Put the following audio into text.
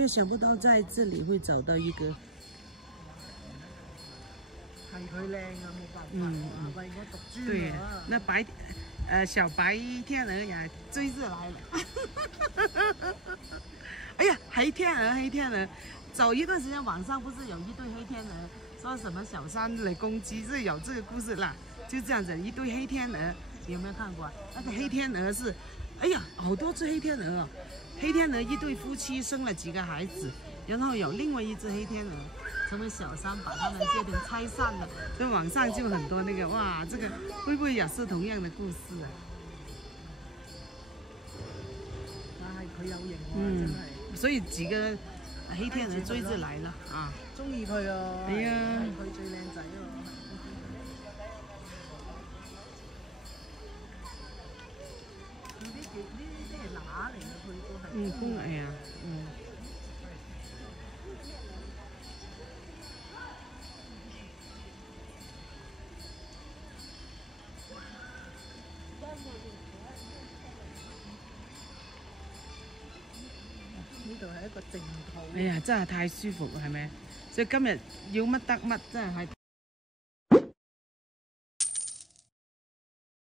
對，想不到在這裡會找到一個。係佢靚啊，冇辦法，為我讀書對，啊。那小白天鵝也追着來了。哎呀，黑天鵝，黑天鵝，早一段時間網上不是有一對黑天鵝，說什麼小三嚟攻擊，是有這個故事啦。就這樣子，一對黑天鵝，你有沒有看過？那個黑天鵝是，哎呀，好多隻黑天鵝哦。黑天鵝一對夫妻生了幾個孩子，然後有另外一隻黑天鵝成為小三，把他們家庭拆散了。在網上就很多那個，哇，這個會不會也是同樣的故事啊？但係佢有型喎，真係。所以幾個黑天鵝追着來了啊！中意佢啊！係啊，係佢最靚仔啊！呢啲係乸嚟嘅，佢都係。公蟻啊，呢度係一個淨土。哎呀，真係太舒服啦，係咪？所以今日要乜得乜，真係。